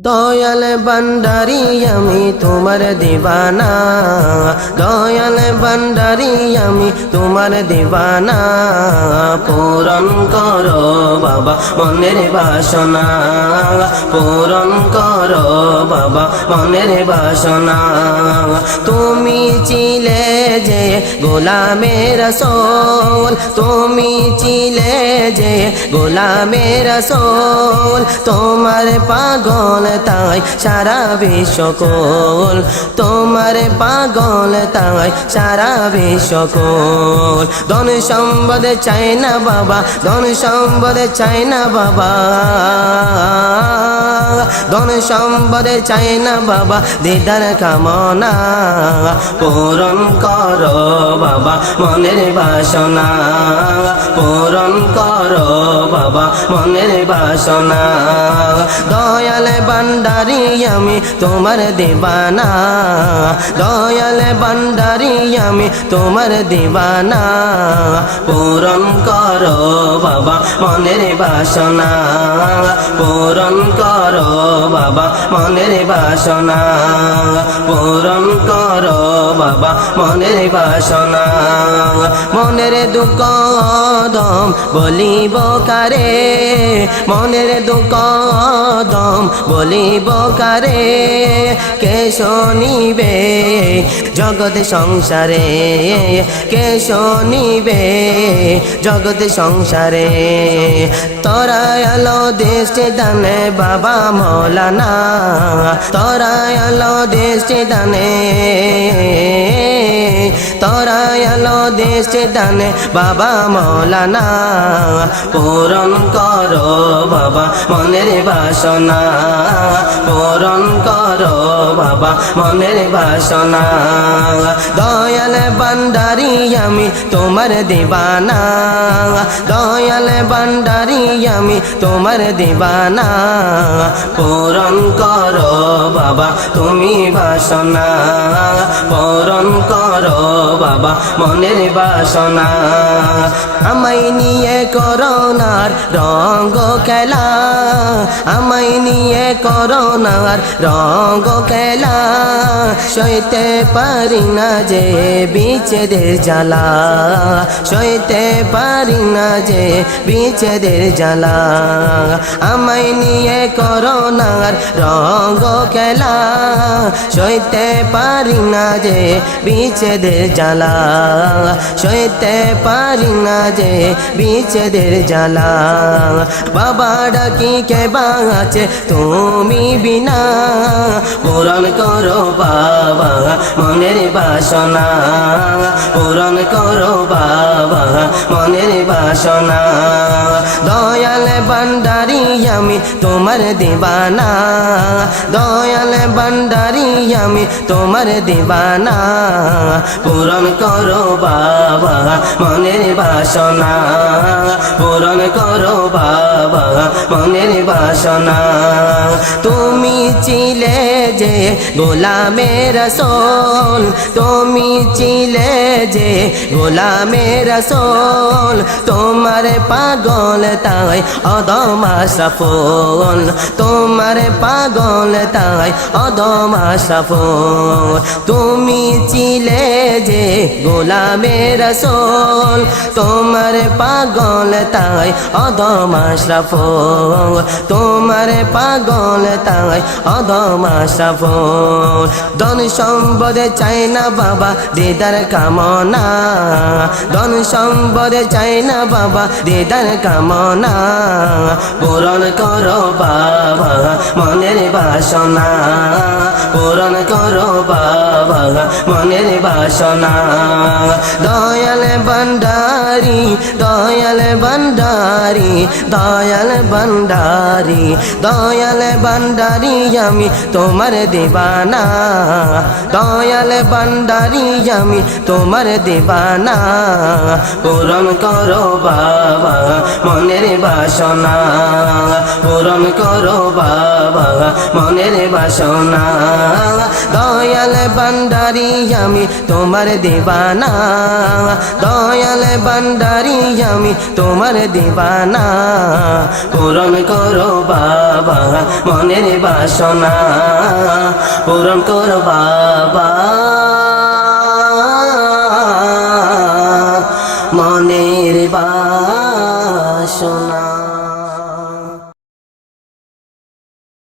Dayal boundary আমি তোমার দিবানা। দয়াল বান্ডারি আমি তোমার দিবানা। পূরণ করো বাবা মনের বাসনা। পূরণ করো বাবা মনের বাসনা। তুমি চিলে গোলামের সোল, তুমি চিলে যে গোলামের সোল, তোমার পাগল তাই সারা বিশ্বকল, তোমার পাগল তাই সারা বিশ্বকল। ধন সম্পদ চাই না বাবা, ধন সম্পদ চাই না বাবা। ধন সম্পদ চাই না বাবা, দিদার কামনা। পূরণ করো বাবা, মনের বাসনা। পূরণ করো বাবা, মনের বাসনা। বান্ডারি আমি তোমার দিবানা। দয়াল বান্ডারি আমি তোমার দিবানা। পূরণ করো বাবা মনের বাসনা। পূরণ করো বাবা মনের বাসনা। পূরণ করো বাবা মনের বাসনা। মনের দুঃখ দম বলিব কারে? মনের দুঃখ দম বলিব কারে? কে শনিবে জগৎ সংসারে? কে শনিবে জগৎ সংসারে? তোরা আলো দেশ দানে বাবা মৌলানা তোরা আলো দেশ দানে। তোরা আলো দেশ দানে বাবা মৌলানা পূরণ করো বাবা মনের বাসনা পূরণ করো বাবা মনের বাসনা দয়াল বান্ডারি আমি তোমার দিবানা দয়াল বান্ডারি আমি তোমার দিবানা পূরণ করো বাবা তুমি বাসনা পূরণ করো বাবা, মনের বাসনা। আমায় নিয়ে করোনার রঙ্গ খেলা। আমায় নিয়ে করোনার রঙ্গ খেলা। সইতে পারি না যে বিচেদের জ্বালা। সইতে পারি না যে বিচেদের জ্বালা। আমায় নিয়ে করোনার রঙ্গ খেলা। সইতে পারি না যে বিচেদের জ্বালা। সইতে পারি না যে বিচেদের জ্বালা। বাবা ডাকি, কে বাঁচে তুমি বিনা? পূরণ করো বাবা মনের বাসনা। পূরণ করো বাবা মনের বাসনা। দয়াল বান্ডারি আমি তোমার দিবানা। দয়াল বান্ডারি আমি তোমার দিবানা। পূরণ করো বাবা মনের বাসনা পূরণ করো বাবা। মনের বাসনা। তুমি চিলে যে গোলামের সোল তুমি চিলে যে গোলামের সোল তোমার পাগল তাই অদমা সফল তোমার পাগল তাই অদমা সফল তুমি চিলে যে গোলামের সোল তোমার পাগল তাই অদমা সফল তোমার পাগল তাই অদমা সফল। ধন সম্পদ চাই না বাবা, দিদার কামনা। ধন সম্পদ চাই না বাবা, দিদার কামনা। পূরণ করো বাবা, মনের বাসনা। পূরণ করো বাবা, মনের বাসনা। Dayal boundary Dayal boundary Dayal boundary Dayal boundary আমি তোমার দিবানা। দয়াল বান্ডারি আমি তোমার দিবানা। পূরণ করো বাবা মনের বাসনা। পূরণ করো বাবা মনের বাসনা। দয়াল বান্ডারি আমি তোমার দেবানা। দয়াল বান্ডারি আমি তোমার দেবানা। পূরণ করো বাবা মনের বাসনা। পূরণ করো বাবা মনের বাসনা।